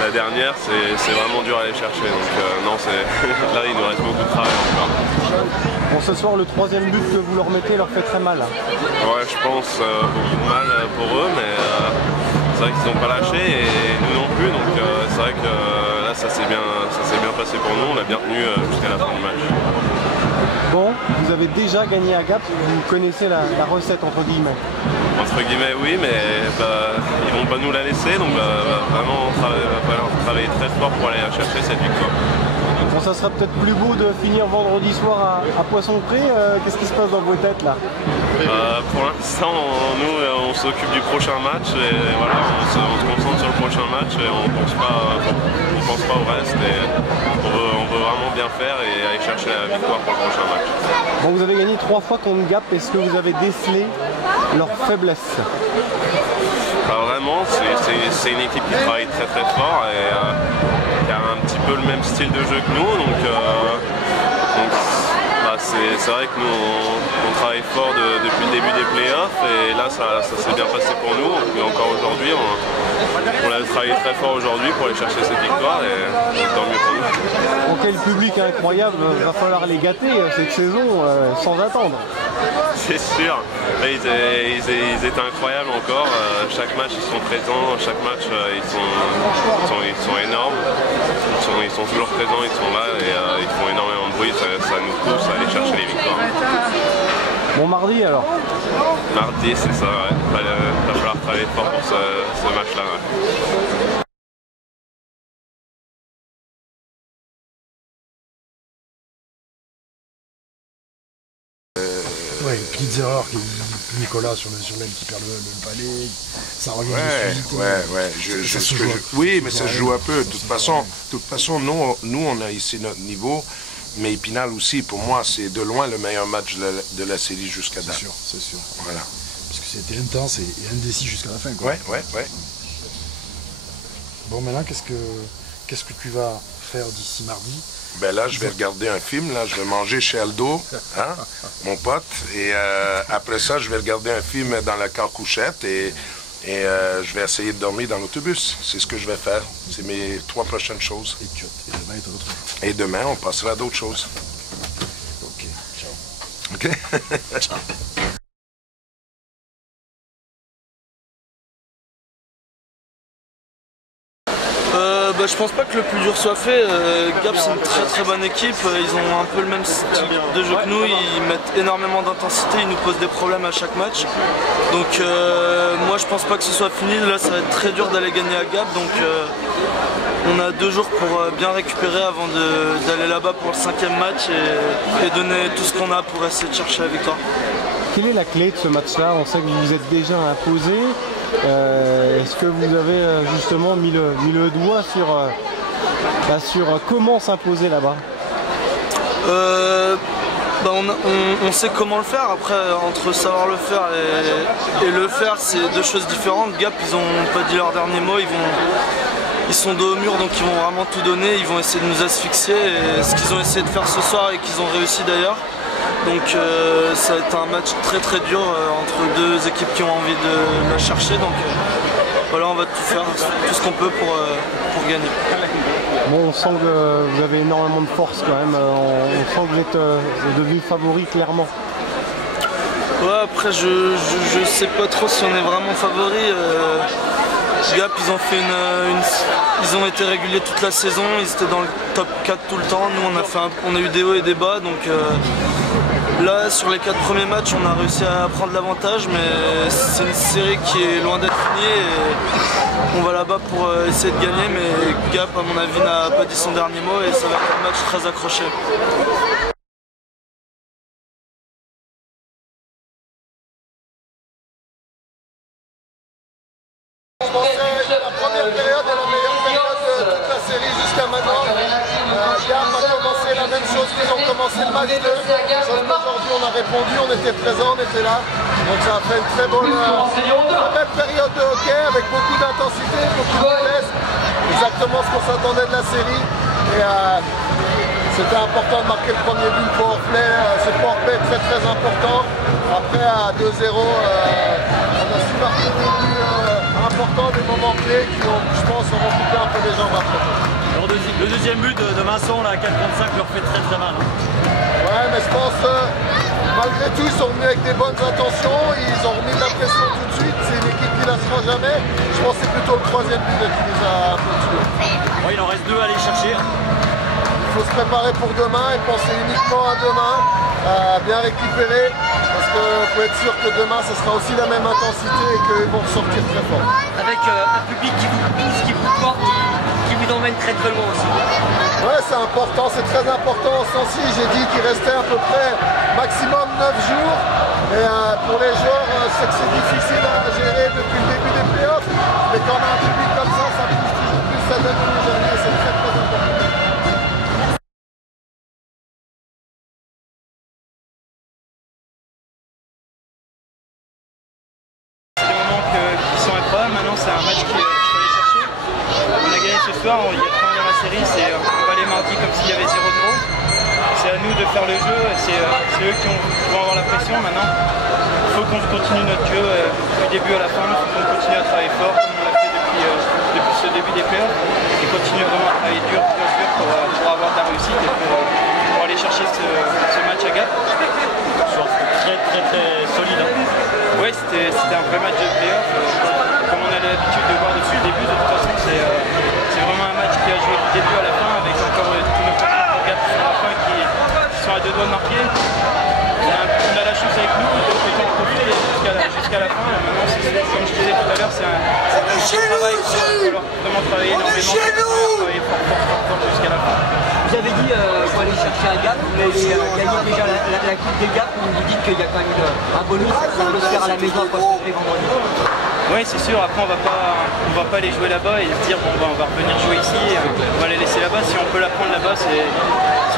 la dernière, c'est vraiment dur à aller chercher. Donc non, là il nous reste beaucoup de travail encore. Bon, ce soir, le troisième but que vous leur mettez leur fait très mal. Ouais, je pense beaucoup de mal pour eux, mais c'est vrai qu'ils n'ont pas lâché et nous non plus. Donc c'est vrai que là, ça s'est bien passé pour nous. On a bien tenu jusqu'à la fin du match. Bon, vous avez déjà gagné à Gap, vous connaissez la recette entre guillemets. Entre guillemets oui, mais ils vont pas nous la laisser, donc vraiment va falloir travailler très fort pour aller chercher cette victoire. Bon, ça sera peut-être plus beau de finir vendredi soir à Poisson-Pré. Qu'est-ce qui se passe dans vos têtes là? Pour l'instant, nous on s'occupe du prochain match et voilà, on se concentre sur le prochain match et on pense pas au reste et on veut vraiment bien faire et aller chercher la victoire pour le prochain match. Bon, vous avez gagné 3 fois contre Gap, est-ce que vous avez décelé leur faiblesse? Pas vraiment, c'est une équipe qui travaille très très fort et qui a un petit peu le même style de jeu que nous, donc c'est vrai que nous on travaille fort depuis le début des playoffs et là ça s'est bien passé pour nous et encore aujourd'hui on a travaillé très fort aujourd'hui pour aller chercher cette victoire et tant mieux pour nous. Bon, quel public incroyable, va falloir les gâter cette saison sans attendre. C'est sûr, ils étaient incroyables encore, chaque match ils sont présents, chaque match ils sont énormes, ils sont toujours présents, ils sont là et ils font énormément de bruit, ça nous pousse à aller chercher les victoires. Bon, mardi alors? Mardi, c'est ça, ouais. Il va falloir travailler fort pour ce match-là. Ouais. Ouais, petites erreurs que Nicolas sur l'aile qui perd le palais, ça revient oui, mais ça se joue un peu. De toute façon, nous on a ici notre niveau, mais Épinal aussi, pour moi, c'est de loin le meilleur match de la série jusqu'à date. C'est sûr. Voilà. Parce que c'était intense et indécis jusqu'à la fin, quoi. Ouais. Bon, maintenant, qu'est-ce que tu vas faire d'ici mardi? Ben là, je vais regarder un film, là, je vais manger chez Aldo, hein, mon pote, et après ça, je vais regarder un film dans la car-couchette et je vais essayer de dormir dans l'autobus. C'est ce que je vais faire. C'est mes 3 prochaines choses. Et demain, tu autre chose. Et demain, on passera à d'autres choses. Ok, ciao. OK? Ciao. Je pense pas que le plus dur soit fait. Gap c'est une très bonne équipe, ils ont un peu le même style de jeu que nous, ils mettent énormément d'intensité, ils nous posent des problèmes à chaque match. Donc moi je pense pas que ce soit fini, là ça va être très dur d'aller gagner à Gap, donc on a 2 jours pour bien récupérer avant d'aller là-bas pour le 5e match et donner tout ce qu'on a pour essayer de chercher la victoire. Quelle est la clé de ce match-là? On sait que vous vous êtes déjà imposé. Est-ce que vous avez justement mis le doigt sur comment s'imposer là-bas? On sait comment le faire, après entre savoir le faire et le faire c'est 2 choses différentes. Gap ils ont pas dit leur dernier mot, ils sont dos au mur donc ils vont vraiment tout donner, ils vont essayer de nous asphyxier et ce qu'ils ont essayé de faire ce soir et qu'ils ont réussi d'ailleurs. Donc ça va être un match très dur entre 2 équipes qui ont envie de la chercher. Donc voilà, on va tout faire, tout ce qu'on peut pour gagner. Bon, on sent que vous avez énormément de force quand même, on sent que vous êtes devenu favori clairement. Ouais, après je sais pas trop si on est vraiment favori. Gap ils ont fait ils ont été réguliers toute la saison, ils étaient dans le top 4 tout le temps. Nous on a eu des hauts et des bas, donc là sur les 4 premiers matchs on a réussi à prendre l'avantage, mais c'est une série qui est loin d'être finie et on va là-bas pour essayer de gagner, mais Gap à mon avis n'a pas dit son dernier mot et ça va être un match très accroché. La première période est la meilleure période de toute la série jusqu'à maintenant. Gap a commencé la même chose qu'ils ont commencé le match 2. Aujourd'hui on a répondu, on était présents, on était là. Donc ça a fait une très belle période de hockey avec beaucoup d'intensité, beaucoup de vitesse. Exactement ce qu'on s'attendait de la série. Et c'était important de marquer le premier but pour powerplay. Ce powerplay est très important. Après à 2-0, on a su marquer des buts importants, des moments clés qui, je pense, auront coupé un peu les jambes après. Alors le deuxième but de Vincent, là, à 4,35, leur fait très très mal. Ouais, mais je pense, malgré tout, ils sont venus avec des bonnes intentions, ils ont remis de la pression tout de suite, c'est une équipe qui ne lâchera jamais. Je pense que c'est plutôt le troisième but qui les a un peu tués. Bon, il en reste 2 à aller chercher. Il faut se préparer pour demain et penser uniquement à demain, bien récupérer, parce que vous pouvez être sûr que demain, ce sera aussi la même intensité et qu'ils vont ressortir très fort. Avec un public qui vous pousse, qui vous porte, qui vous emmène très très loin aussi. Ouais, c'est important, c'est très important. Aussi, j'ai dit qu'il restait à peu près maximum 9 jours. Et pour les joueurs, c'est que c'est difficile à gérer depuis le début des playoffs. Mais quand on a un public comme ça pousse toujours plus, ça donne une journée, c'est très très important. C'est des moments qui sont incroyables. Maintenant, c'est un match qu'il faut aller chercher. On a gagné ce soir, il y a 3 dans la série, on va aller mardi comme s'il y avait 0-0. C'est à nous de faire le jeu, c'est eux qui vont avoir la pression maintenant. Il faut qu'on continue notre jeu du début à la fin, il faut qu'on continue à travailler fort comme on l'a fait depuis ce début des playoffs et continuer vraiment à travailler dur pour avoir de la réussite et pour aller chercher ce match à Gap. Très solide. Hein. Ouais, c'était un vrai match de playoff. Comme on a l'habitude de voir depuis le début, de toute façon, c'est vraiment un match qui a joué du début à la fin avec encore tous nos partenaires pour Gap sur la fin qui sont à 2 doigts de marquer. On a la chance avec nous, donc autant en profiter jusqu'à la fin. Et maintenant, comme je disais tout à l'heure, c'est un travail. Il va falloir vraiment travailler énormément. Travailler fort jusqu'à la fin. Vous avez dit qu'il faut aller chercher un Gap, vous allez gagner déjà la coupe des Gap, vous vous dites qu'il y a quand même un bonus qu'on peut se faire à la maison après ce vendredi. Oui, c'est sûr, après on va pas aller jouer là-bas et se dire bon on va revenir jouer ici, on va les laisser là-bas. Si on peut la prendre là-bas, c'est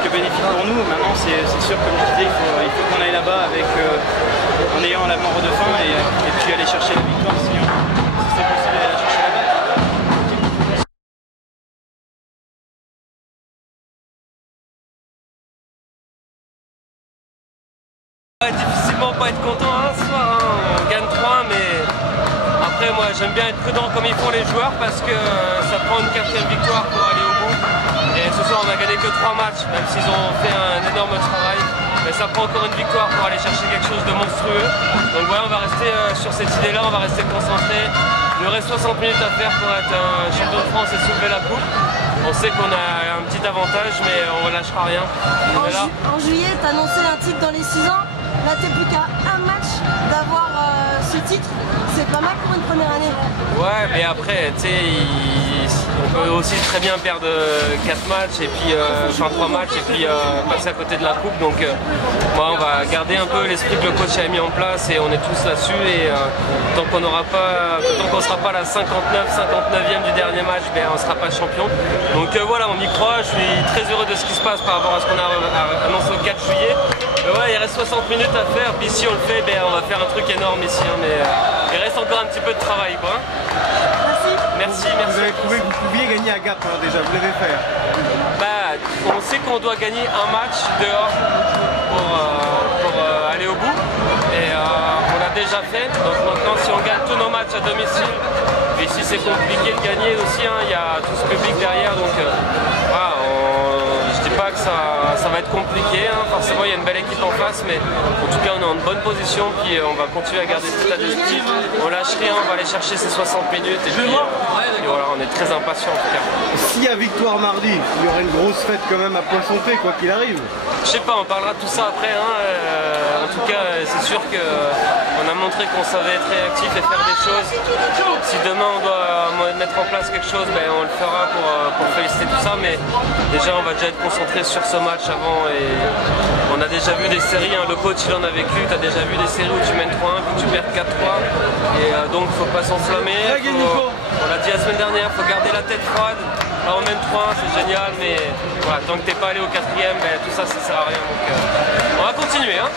que bénéfique pour nous. Maintenant c'est sûr, comme je disais, il faut qu'on aille là-bas en ayant la mort de faim et puis aller chercher la victoire si c'est possible d'aller la chercher là-bas. Difficilement pas être content ce soir, hein. On gagne 3 mais après moi j'aime bien être prudent comme ils font les joueurs parce que ça prend une 4e victoire pour aller au bout et ce soir on a gagné que 3 matchs même s'ils ont fait un énorme travail, mais ça prend encore une victoire pour aller chercher quelque chose de monstrueux. Donc voilà, on va rester sur cette idée là, on va rester concentré. Il nous reste 60 minutes à faire pour être un champion de France et soulever la coupe. On sait qu'on a un petit avantage mais on ne lâchera rien. En juillet, tu as annoncé un titre dans les 6 ans. Là, t'es plus qu'à un match d'avoir ce titre. C'est pas mal pour une première année. Ouais, mais après, tu sais, on peut aussi très bien perdre 4 matchs et puis 3 matchs et puis passer à côté de la coupe. Donc, moi, on va garder un peu l'esprit que le coach a mis en place et on est tous là-dessus. Et tant qu'on ne sera pas la 59e du dernier match, ben, on ne sera pas champion. Donc voilà, on y croit. Je suis très heureux de ce qui se passe par rapport à ce qu'on a annoncé le 4 juillet. Ouais, il reste 60 minutes à faire, puis si on le fait, ben, on va faire un truc énorme ici, hein, mais il reste encore un petit peu de travail, quoi. Merci. Vous avez prouvé que vous pouviez gagner à Gap, hein, déjà, vous l'avez fait. Bah, on sait qu'on doit gagner un match dehors pour aller au bout, et on l'a déjà fait, donc maintenant si on gagne tous nos matchs à domicile, et ici c'est compliqué de gagner aussi, hein, il y a tout ce public derrière, donc voilà, je dis pas que ça va être compliqué, hein. Forcément il y a une belle équipe en face, mais en tout cas on est en bonne position, puis on va continuer à garder cet état d'esprit, on lâche rien, on va aller chercher ces 60 minutes, et puis voilà, on est très impatients en tout cas. S'il y a victoire mardi, il y aura une grosse fête quand même à Poissonté, quoi qu'il arrive. Je sais pas, on parlera de tout ça après, hein. En tout cas c'est sûr qu'on a montré qu'on savait être réactif et faire des choses. Si demain on doit mettre en place quelque chose, ben, on le fera pour féliciter tout ça, mais déjà on va déjà être concentré sur ce match avant et on a déjà vu des séries, hein, le coach il en a vécu, tu as déjà vu des séries où tu mènes 3-1 puis tu perds 4-3 et donc faut pas s'enflammer, on l'a dit la semaine dernière, faut garder la tête froide. Là on mène 3-1, c'est génial, mais voilà, tant que t'es pas allé au 4e, ben, tout ça sert à rien, donc on va continuer, hein.